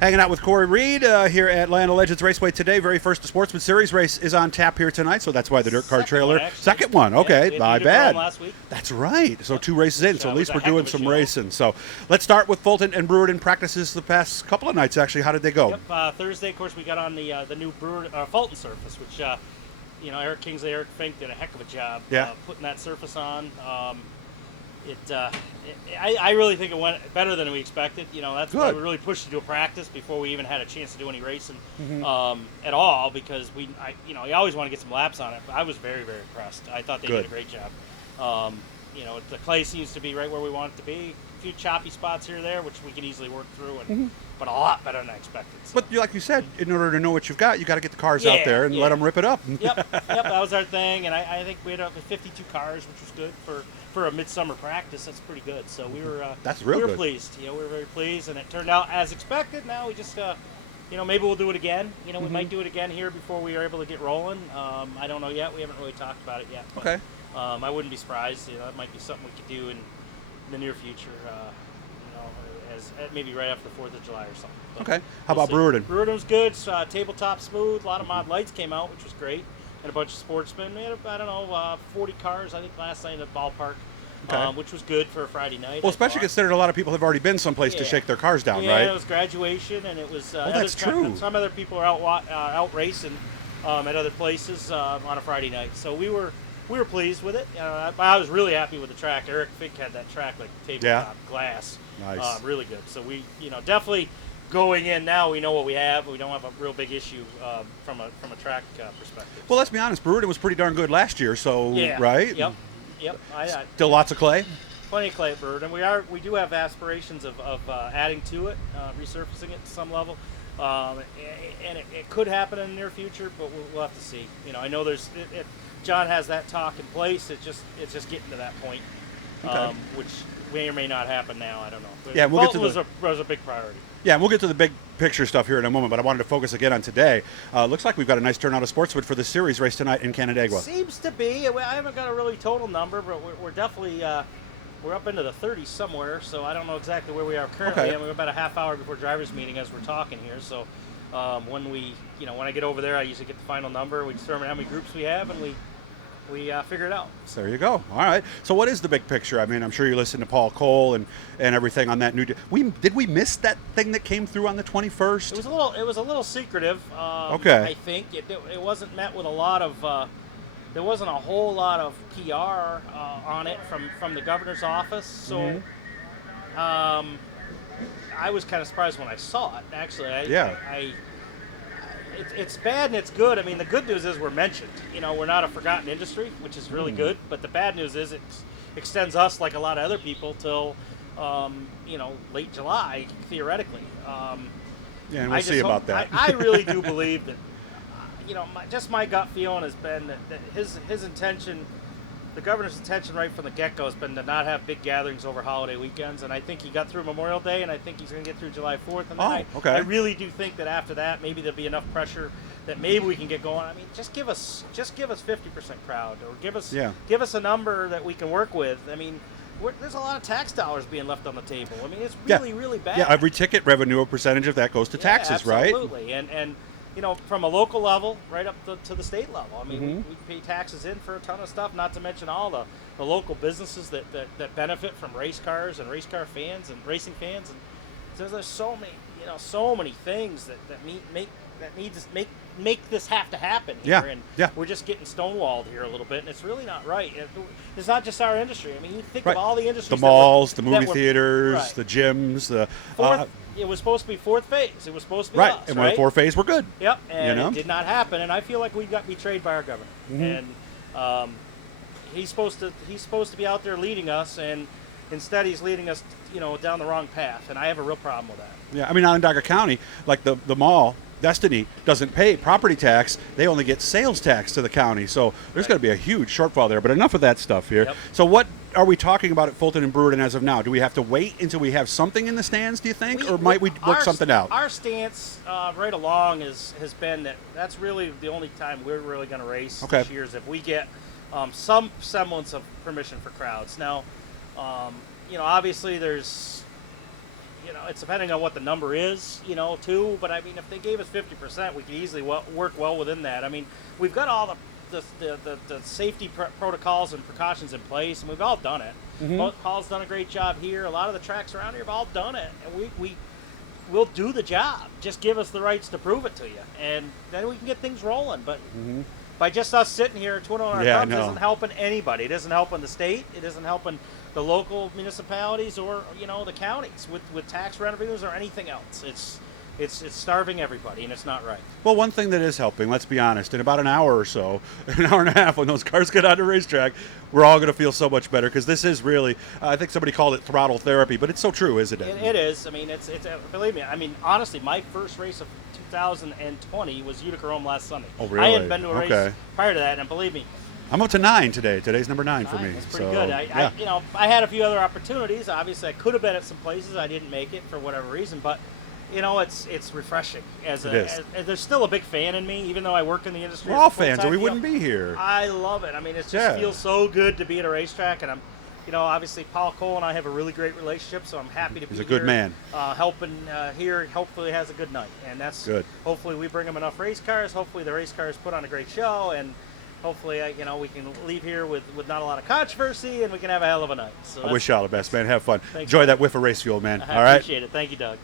Hanging out with Cory Reed here at Land of Legends Raceway today. Very first the Sportsman Series race is on tap here tonight, so that's why the dirt car trailer. Second one, okay, yeah, my bad. Last week. That's right. So 2 races in, so at least we're doing some show. racing. So let's start with Fulton and Brewerton practices the past couple of nights. Actually, how did they go? Yep, Thursday, of course, we got on the new Fulton surface, which Eric Kingsley, Eric Fink did a heck of a job putting that surface on. I really think it went better than we expected. That's why we really pushed to do a practice before we even had a chance to do any racing at all, because you always want to get some laps on it. But I was very, very impressed. I thought they did a great job. The clay seems to be right where we want it to be. A few choppy spots here or there, which we can easily work through, but a lot better than I expected. So. But like you said, in order to know what you've got, you got to get the cars out there and let them rip it up. Yep, that was our thing, and I think we had 52 cars, which was good for a midsummer practice. That's pretty good. So we were good. Pleased. We were very pleased, and it turned out as expected. Now we just maybe we'll do it again. We might do it again here before we are able to get rolling. I don't know yet. We haven't really talked about it yet. But, okay. I wouldn't be surprised. That might be something we could do in the near future. As maybe right after the 4th of July or something. But okay. How about Brewerton? Brewerton was good. Tabletop smooth. A lot of mod lights came out, which was great. And a bunch of sportsmen. We had, 40 cars, I think, last night at the ballpark, which was good for a Friday night. Well, especially considering a lot of people have already been someplace to shake their cars down, right? Yeah, it was graduation, and it was. That's true. Some other people are out racing at other places on a Friday night. So we were pleased with it. I was really happy with the track. Eric Fink had that track like tabletop glass. Nice. Really good. So we, definitely going in now, we know what we have. We don't have a real big issue from a track perspective. Well, let's be honest. Brewerton was pretty darn good last year. So right. Yep. Still lots of clay. Plenty of clay at Brewerton. We do have aspirations of adding to it, resurfacing it to some level. And it could happen in the near future, but we'll have to see. I know John has that talk in place. It's just getting to that point, which may or may not happen now. I don't know. But yeah, we'll get to was a big priority. Yeah, and we'll get to the big picture stuff here in a moment, but I wanted to focus again on today. Looks like we've got a nice turnout of sportsmen for the series race tonight in Canandaigua. Seems to be. I haven't got a really total number, but we're definitely we're up into the 30s somewhere, so I don't know exactly where we are currently. And we're about a half hour before driver's meeting as we're talking here. So when I get over there, I usually get the final number. We determine how many groups we have, and we figure it out. So there you go. All right. So what is the big picture? I mean, I'm sure you listened to Paul Cole and everything on that new. Did we miss that thing that came through on the 21st? It was a little secretive. I think it wasn't met with a lot of. There wasn't a whole lot of PR on it from the governor's office. So I was kind of surprised when I saw it. Actually, It's bad and it's good. I mean, the good news is we're mentioned. We're not a forgotten industry, which is really good. But the bad news is it extends us, like a lot of other people, till late July, theoretically. And we'll see about that. I really do believe that. My gut feeling has been that his intention, the governor's intention right from the get-go has been to not have big gatherings over holiday weekends, and I think he got through Memorial Day, and I think he's going to get through July 4th. And I really do think that after that, maybe there'll be enough pressure that maybe we can get going. I mean, just give us 50% crowd, or give us a number that we can work with. I mean, there's a lot of tax dollars being left on the table. I mean, it's really bad. Yeah, every ticket revenue, a percentage of that goes to taxes, right? Absolutely, and from a local level right up to the state level. I mean, we pay taxes in for a ton of stuff, not to mention all the local businesses that benefit from race cars and race car fans and racing fans. And so there's so many things that make this have to happen here. We're just getting stonewalled here a little bit, and it's really not right. It's not just our industry. I mean, you think of all the industries. The malls, the movie theaters, the gyms, it was supposed to be 4th phase. It was supposed to be us, and when 4th phase, we're good. Yep, and it did not happen. And I feel like we got betrayed by our governor. And he's supposed to be out there leading us, and instead he's leading us, down the wrong path. And I have a real problem with that. Yeah, I mean, Onondaga County, like the mall, Destiny, doesn't pay property tax. They only get sales tax to the county. So there's going to be a huge shortfall there. But enough of that stuff here. Yep. So what are we talking about at Fulton and Brewerton as of now? Do we have to wait until we have something in the stands, do you think? Or might we work something out? Our stance right along has been that's really the only time we're really going to race this year is if we get some semblance of permission for crowds. Now, obviously there's it's depending on what the number is, too. But I mean, if they gave us 50%, we could easily work well within that. I mean, we've got all the safety protocols and precautions in place, and we've all done it. Paul's done a great job here. A lot of the tracks around here have all done it, and we'll do the job. Just give us the rights to prove it to you, and then we can get things rolling. But by just us sitting here twiddling our thumbs isn't helping anybody. It isn't helping the state. It isn't helping the local municipalities or the counties with tax revenues or anything else. It's starving everybody, and it's not right. Well, one thing that is helping, let's be honest, in about an hour or so, an hour and a half, when those cars get on the racetrack, we're all going to feel so much better, because this is really, I think somebody called it throttle therapy, but it's so true, isn't it? It is. I mean, it's believe me. I mean, honestly, my first race of 2020 was Utica Rome last Sunday. Oh, really? I hadn't been to a race prior to that, and believe me, I'm up to 9 today. Today's number 9 for me. That's pretty good. I had a few other opportunities. Obviously, I could have been at some places. I didn't make it for whatever reason, but it's refreshing. There's still a big fan in me, even though I work in the industry. We're all fans, or we wouldn't be here. I love it. I mean, it just feels so good to be at a racetrack, and I'm, obviously Paul Cole and I have a really great relationship, so I'm happy to be here. He's a good man. Helping here. Hopefully, has a good night, and that's good. Hopefully, we bring him enough race cars. Hopefully, the race cars put on a great show, and hopefully, we can leave here with not a lot of controversy, and we can have a hell of a night. So I wish you all the best, man. Have fun. Thanks, Enjoy that whiff of race fuel, man. I appreciate it. Thank you, Doug.